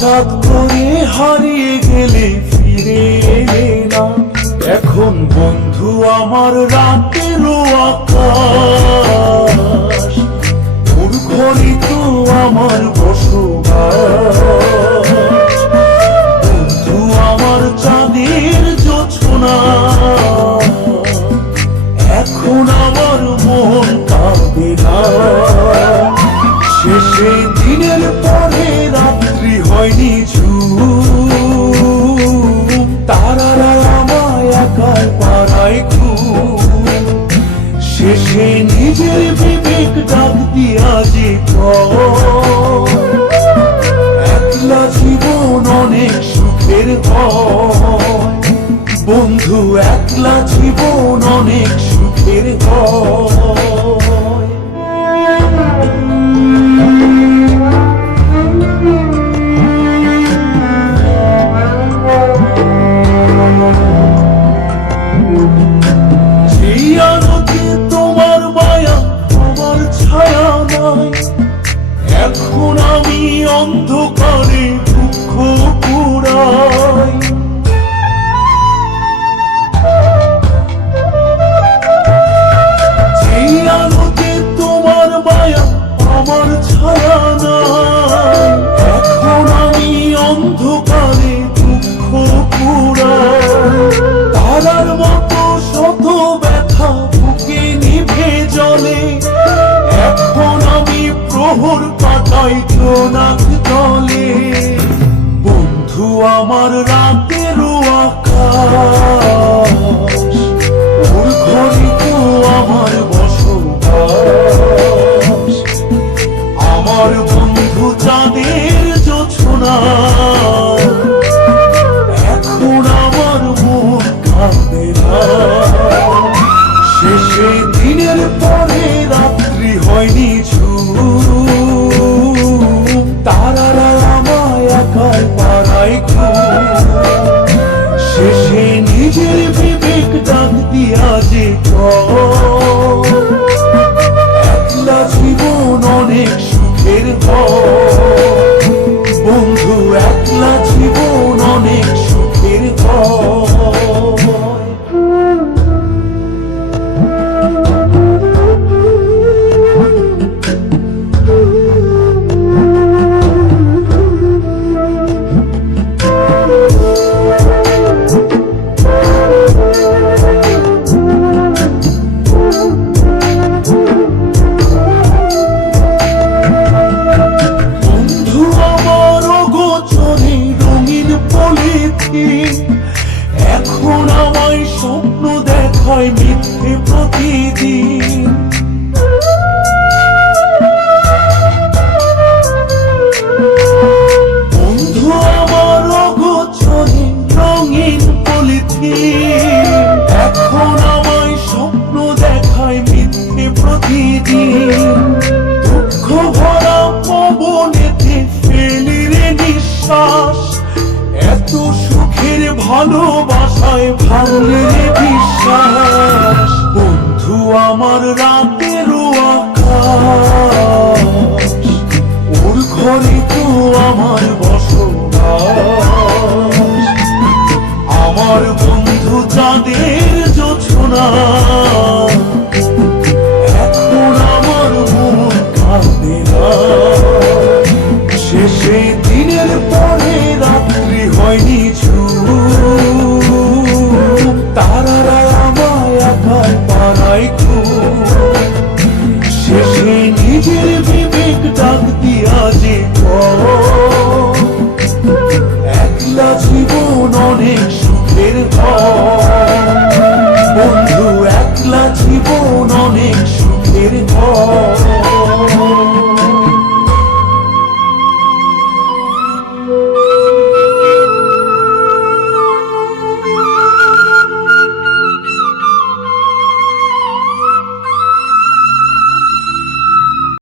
হঠাৎ করে হারিয়ে গেলে ফিরে এলে না। এখন বন্ধু আমার রাতেরও আকাশ, তোর ঘরে তো আমার বসবাস। বন্ধু আমার চাঁদের জোছনা, এখন আমার মন কাঁদে না। শেষে দিনের পরে রাত্রি হয়নি ঝুম, তারারা আমায় একাই পাড়ায় ঘুম। শেষে নিজের বিবেক ডাক দিয়া যে একলা জীবন অনেক সুখের হয়। বন্ধু একলা জীবন অনেক সুখের হয়। সেই আলোতে তোমার মায়া আমার ছায়া নাই, এখন আমি অন্ধকারে দুঃখ পুরাই। সেই আলোতে তোমার মায়া আমার ছায়া নাই, এখন আমি অন্ধকারে দুঃখ পুরাই। তারার মতো শত ব্যথা বুকে নিভে জলে, এখন আমি প্রহর কাটাই জোনাক জলে। বন্ধু আমার রাতেরও আকাশ, ওর ঘরে তো আমার বসবাস। আমার বন্ধু চাঁদের জোছনা, এখন আমার মন কাঁদে না। শেষে দিনের পরে রাত্রি হয়নি ঝুম, তারারা আমায় একাই পাড়ায় ঘুম। শেষে নিজের বিবেক ডাক দিয়া যে একলা জীবন অনেক সুখের হয়। বন্ধু একলা জীবন অনেক সুখের হয়। এখন আমায় স্বপ্ন দেখায় মিথ্যে প্রতিদিন। বন্ধু আমার অগোচরে রঙিন পলিথিন, এখন আমায় স্বপ্ন দেখায় মিথ্যে প্রতিদিন। দুঃখ ভরা পবনেতে ফেলি রে নিঃশ্বাস, এত সুখের ভালোবাসায় ভাঙলে বিশ্বাস। বন্ধু আমার রাতেরও আকাশ, ওর ঘরে তো আমার বসবাস। আমার বন্ধু চাঁদের জোছনা, এখন আমার মন কাঁদে না। শেষে দিনের পরে রাত্রি হয়নি ঝুম, তারারা আমায় একাই পাড়ায় ঘুম। শেষে নিজের বিবেক ডাক দিয়া যে একলা জীবন অনেক সুখের হয়। বন্ধু একলা জীবন অনেক সুখের হয়।